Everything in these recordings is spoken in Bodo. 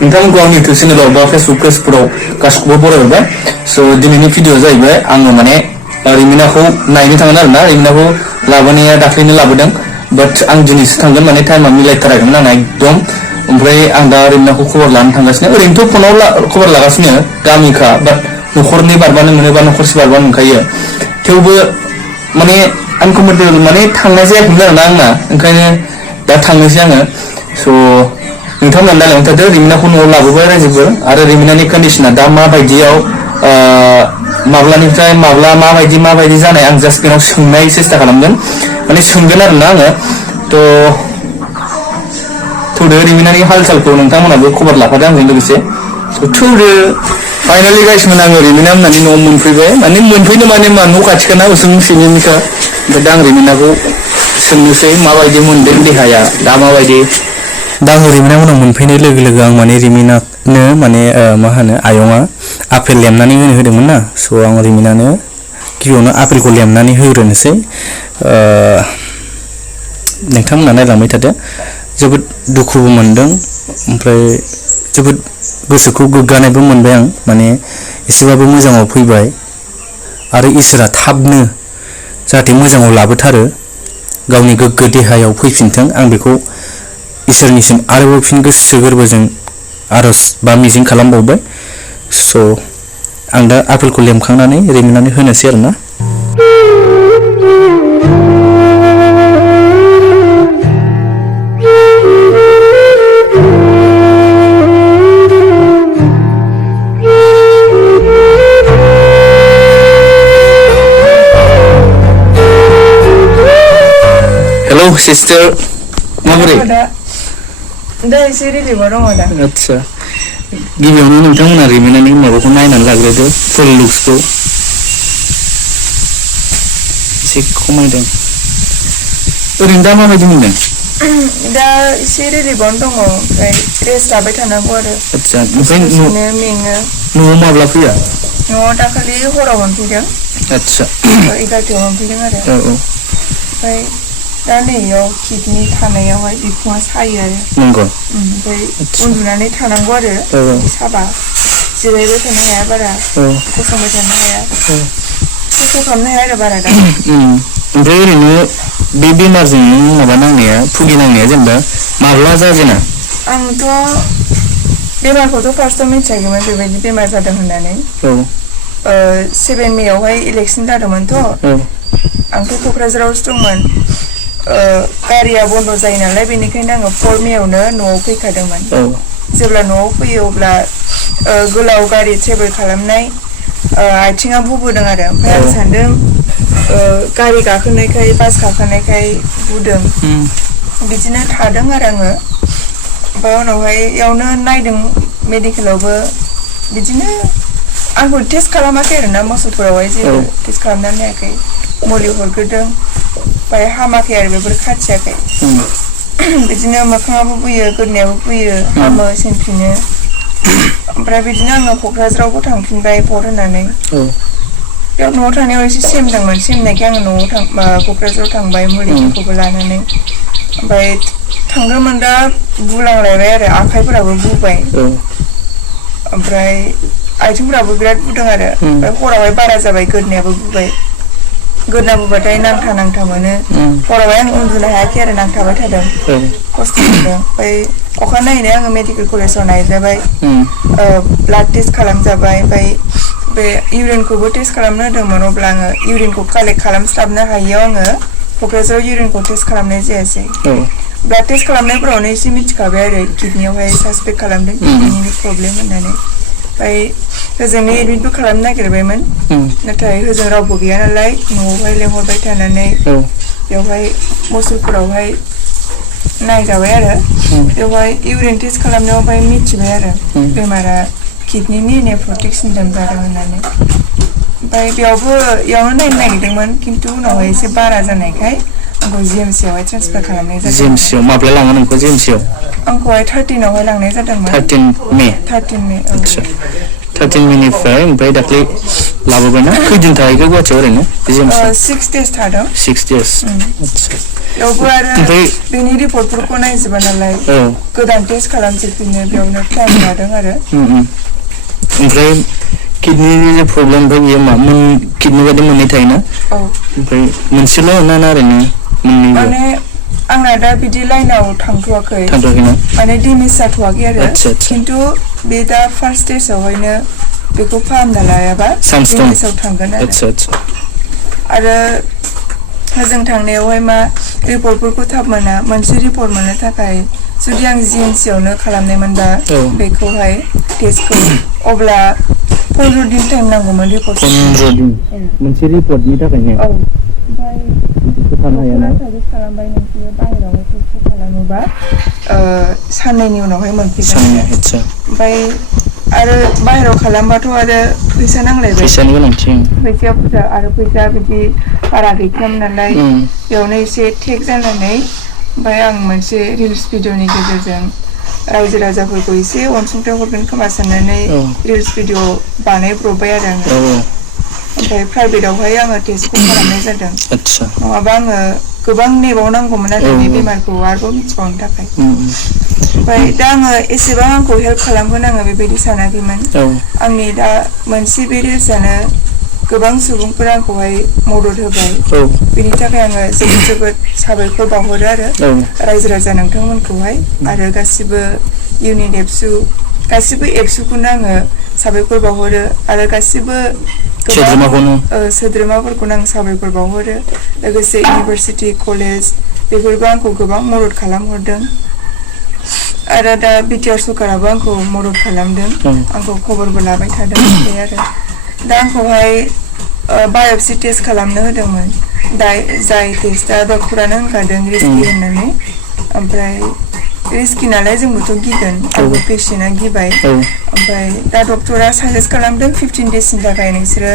नोंथांमोनखौ आंनि इउटुब चेनेलाव बा फेसबुक पेजफोराव गासिखौबो बरायहरबाय स' दिनैनि भिडिअ जाहैबाय आङो माने रिमिनाखौ नायनो थांगोन आरोना रिमिनाखौ लाबोनाया दाख्लैनो लाबोदों बाट आं दिनैसो थांगोन माने टाइमा मिलायथाराखैमोन आंना एकदम ओमफ्राय आं दा रिमिनाखौ खबर लानो थांगासिनो ओरैनोथ' फनाव खबर लागासिनो गामिखा बाट न'खरनि बारबानो मोनो बा न'खरसे बारबानो मोनखायो थेवबो माने आनकमफर्टेबल माने थांनाय जायाखैमोन आरोना आंना ओंखायनो दा थांनोसै आङो स' नोंथांमोना नायलांबाय थादो रिमिनाखौ न'आव लाबोबाय रायजोबो आरो रिमिनानि कन्डिसना दा माबायदियाव माब्लानिफ्राय माब्ला माबायदि जानाय आं जास्ट बेनाव सोंनाय सेस्था खालामगोन माने सोंगोन आरोना आङो थौदो रिमिनानि हाल सालखौ नोंथांमोनाबो खबर लाफादो आंजों लोगोसे थौदो फाइनालि गाइसमोन आङो रिमिना होननानै न'आव मोनफैबाय माने मोनफैनो माने मा न' खाथिखाना उसुंसेनिनोखा ओमफ्राय दा आं रिमिनाखौ सोंनोसै माबायदि मोनदों देहाया दा माबायदि दा आं रिमिना उनाव मोनफैनाय लोगो लोगो आं माने रिमिनानो माने मा होनो आयंआ आपेल लेमनानै होदोंमोन ना स' आं रिमिनानो गिबियावनो आपेलखौ लेमनानै होग्रोनोसै नोंथांमोना नायलांबाय थादो जोबोद दुखुबो मोनदों ओमफ्राय जोबोद गोसोखौ गोग्गानायबो मोनबाय आं माने एसेबाबो मोजाङाव फैबाय आरो इसोरा थाबनो जाहाथे मोजाङाव लाबोथारो गावनि गोग्गो देहायाव फैफिनथों आं बेखौ इसोरनिसिम आरोबाव फिन गोसो गोरबोजों आरज बा मिजिं खालामबावबाय स' आं दा आपेलखौ लेमखांनानै रिमिनानै होनोसै आरोना हेलो सिस्टार माबोरै दा एसे रिलिफआव दङ दा आदसा गिबियावनो नोंथांमोना रिमिनानि माबाखौ नायनानै लाग्रोदो फुल लुक्सखौ एसे खमायदों ओरैनो दा माबायदि मोनदों दा एसे रिलिफआवनो दङ ओमफ्राय रेस्ट लाबाय थानांगौ आरो आदसा ओमफ्राय मेङो न'आव माब्ला फैया न'आव दाखालि हराव मोनफैदों आदसा 11थायाव मोनफैदों आरो ओमफ्राय दा नैयाव किडनि थानायावहाय बिखुङा सायो आरो नंगौ ओमफ्राय उन्दुनानै थानांगौ आरो साबा जिरायबाय थानो हाया बारा गसंबाय थानो हाया खस्थ' खालामनो हाया आरो बारा दा ओमफ्राय ओरैनो बे बेमारजों माबा नांनाया भुगिनांनाया जेनेबा माब्ला जाजेना आंथ' बेमारखौथ' फार्स्टआव मिथियाखैमोन बेबायदि बेमार जादों होननानै 7 मेआवहाय इलेक्सन जादोंमोनथ' आंथ' क'क्राझारावसो दंमोन गारिया बन्द' जायो नालाय बेनिखायनो आङो 4 मेआवनो न'आव फैखादोंमोन जेब्ला न'आव फैयो अब्ला गोलाव गारि ट्रेभेल खालामनाय आथिङा बुबोदों आरो ओमफ्राय आं सानदों गारि गाखोनायखाय बास गाखोनायखाय बुदों बिदिनो थादों आरो आङो ओमफ्राय उनावहाय इयावनो नायदों मेडिकेलावबो बिदिनो आंखौ टेस्ट खालामाखै आरोना मोसौफोरावहाय जेबो टेस्ट खालामनानै नायाखै मुलि हरग्रोदों ओमफ्राय हामाखै आरो बेफोर खाथियाखै बिदिनो मोखाङाबो बुयो गोदोनायाबो बुयो हामो सेनफिनो ओमफ्राय बिदिनो आङो क'क्राझारावबो थांफिनबाय भट होनानै बेयाव न'आव थानायाव एसे सेमदोंमोन सेमनायखाय आङो न'आव क'क्राझाराव थांबाय मुलिफोरखौबो लानानै ओमफ्राय थांदोंमोन दा बुलांलायबाय आरो आखाइफोराबो बुबाय ओमफ्राय आथिंफोराबो बिराद बुदों आरो ओमफ्राय हरावहाय बारा जाबाय गोदोनायाबो बुबाय गोदोना बुबाथाय नांथा मोनो हरावहाय आं उन्दुनो हायाखै आरो नांथाबाय थादों खस्थ' मोनदों ओमफ्राय अखानायैनो आङो मेडिकेल कलेजाव नायजाबाय ब्लाड टेस्ट खालामजाबाय ओमफ्राय बे इउरिनखौबो टेस्ट खालामनो होदोंमोन अब्ला आङो इउरिनखौ कालेक्ट खालामस्लाबनो हायियाव आङो क'क्राझाराव इउरिनखौ टेस्ट खालामनाय जायासै ब्लाड टेस्ट खालामनायफोरावनो एसे मिथिखाबाय आरो किडनियावहाय सासपेक्ट खालामदों किडनिनि प्रब्लेम होननानै ओमफ्राय होजोंनो एडमिटबो खालामनो नागिरबायमोन नाथाय होजों रावबो गैया नालाय न'आवहाय लेंहरबाय थानानै बेवहाय मुसुलफोरावहाय नायजाबाय आरो बेवहाय इउरिन टेस्ट खालामनायाव ओमफ्राय मिथिबाय आरो बेमारा किडनिनि नेफ्रटिक सिन्ड्रम जादों होननानै ओमफ्राय इयावनो नायनो नागिरदोंमोन खिन्थु उनावहाय एसे बारा जानायखाय आंखौ जिएमसियावहाय ट्रेन्सफार खालामनाय जादों जिएमसियाव माब्ला लाङो नोंखौ जिएमसियाव आंखौहाय 13आवहाय लांनाय जादोंमोन 13 मे आच्छा 13 मेनिफ्राय ओमफ्राय दाख्लै लाबोबायना खैदिन थाहैखो गुवाहाटियाव ओरैनो 6 days थादों 6 days आच्छा बेयावबो आरो बेनि रिपर्टफोरखौ नायजोबा नालाय गोदान टेस्ट खालामजोबफिनो बेयावनो टाइम लादों आरो ओमफ्राय किडनि प्रब्लेम ओमफ्राय बियो मा किडनि बायदि मोननै थायोना ओमफ्राय मोनसेल' ना ओरैनो मोननै माने आंना दा बिदि लाइनाव थांथ'वाखै माने डेमेज जाथ'वाखै आरो खिन्थु बे दा फार्स्ट स्टेजआवहायनो बेखौ फाहामना लायाबा डेमेजाव थांगोन आरो जों थांनायावहाय मा रिपर्टफोरखौ थाब मोना मोनसे रिपर्ट मोननो थाखाय जुदि आं GNC आवनो खालामनायमोनबा बेखौहाय टेस्टखौ अब्ला 15 दिन टाइम नांगौमोन रिपर्ट 15 दिन मोनसे रिपर्टनि थाखायनो ओमफ्राय साजेस्ट खालामबाय नोंसोरो बाहेरायाव टेस्ट खालामोबा साननैनि उनावहाय मोनफैगोन ओमफ्राय आरो बाहेरायाव खालामबाथ' आरो फैसा नांलायबाय फैसानि गोनांथि फैसाया बुरजा आरो फैसा बिदि बारा गैखायामोन नालाय बेयावनो एसे टेक जानानै ओमफ्राय आं मोनसे रिल्स भिडिअनि गेजेरजों रायजो राजाफोरखौ एसे अनसुंथाइ हरगोन खोमा साननानै रिल्स भिडिअ बानायब्रबबाय आरो आङो ओमफ्राय प्राइभेटावहाय आङो टेस्टखौ खालामनाय जादों नङाबा आङो गोबां नेबावनांगौमोन आरो बे बेमारखौ आरोबाव मिथिबावनो थाखाय ओमफ्राय दा आङो एसेबां आंखौ हेल्प खालामगोन आङो बेबायदि सानाखैमोन आंनि दा मोनसे बे रिल्सआनो गोबां सुबुंफोरा आंखौहाय मदद होबाय बेनि थाखाय आङो जोबोद जोबोद साबायखर बावहरो आरो रायजो राजा नोंथांमोनखौहाय आरो गासिबो इउनिट एबसु गासिबो एबसुखौनो आङो साबायखर बावहरो आरो गासिबो सोद्रोमाफोरखौनो आं साबायखर बावहरो लोगोसे इउनिभार्सिटि कलेज बेफोरबो आंखौ गोबां मदद खालामहरदों आरो दा बिटिआर सरकाराबो आंखौ मदद खालामदों आंखौ खबरबो लाबाय थादों बे आरो दा आंखौहाय बाय'प्सि टेस्ट खालामनो होदोंमोन जाय टेस्टआ डक्टरानो होनखादों रिस्कि होननानै ओमफ्राय रिस्कि नालाय जोंबोथ' गिगोन आंबो पेशेन्टआ गिबाय ओमफ्राय दा डक्टरा साजेस्ट खालामदों 15 डेजनि थाखाय नोंसोरो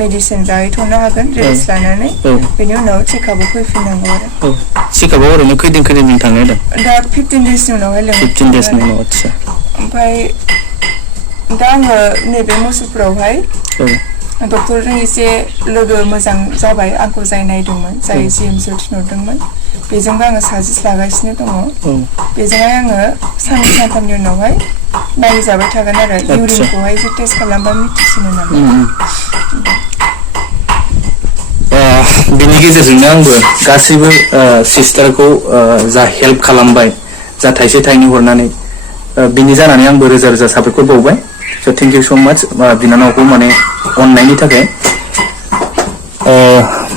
मेडिसिन जाहैथ'नो हागोन रेस्ट लानानै बेनि उनाव चेकआपआव फैफिननांगौ आरो चेकआपआव ओरैनो खैदिन थांनो होदों दा 15 डेजनि उनावहाय 15 डेजनि उनाव आच्छा ओमफ्राय दा आङो नैबे मुसुलपुरावहाय डक्टरजों एसे लोगो मोजां जाबाय आंखौ जाय नायदोंमोन जाय GMCआव थिनहरदोंमोन बेजोंबो आङो साजेस्ट लागासिनो दङ बेजोंहाय आङो साननै सानथामनि उनावहाय नायजाबाय थागोन आरो इउरिनखौहाय एसे टेस्ट खालामबा मिथिसिनो नालाय बिनि गेजेरजोंनो आंबो गासैबो सिस्टारखौ जा हेल्प खालामबाय जा थाइसे थाइनै हरनानै बिनि जानानै आंबो रोजा रोजा साबायखर बावबाय स' थेंक इउ स' माच बिनानावखौ माने अननायनि थाखाय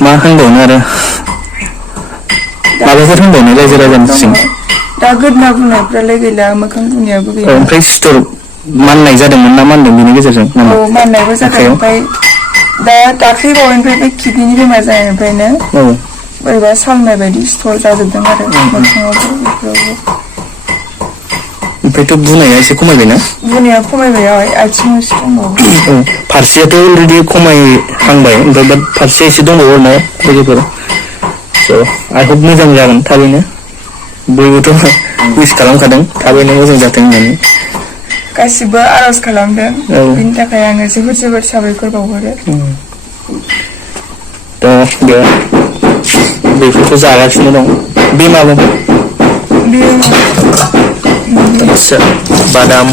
मा होनबावनो आरो माबाफोर होनबावनो रायजो राजानिसिम दा गोदना बुंनायफ्रालाय गैला मोखां बुंनायाबो गैला ओमफ्राय सिथर माननाय जादोंमोन ना मानदों बिनि गेजेरजों माननायबो जादों ओमफ्राय दा दाख्लै बावैनिफ्राय बे किडनिनि बेमार जानायनिफ्रायनो बोरैबा सालनाय बायदि सिथर जाजोबदों आरो मोखाङावबो बेफोरावबो ओमफ्रायथ' बुनाया एसे खमायबायना बुनाया खमायबाय आथिङाव एसे दंबावो फारसेयाथ' अलरेडि खमायहांबाय ओमफ्राय दा फारसे एसे दंबावो ना लोगोफोर स' आइ हप मोजां जागोन थाबैनो बयबोथ' उइस खालामखादों थाबैनो मोजां जाथों होननानै गासिबो आर'ज खालामदों बिनि थाखाय आङो जोबोद जोबोद साबायखर बावहरो दा बेफोरखौ जागासिनो दं बे मामोन आच्छा बादाम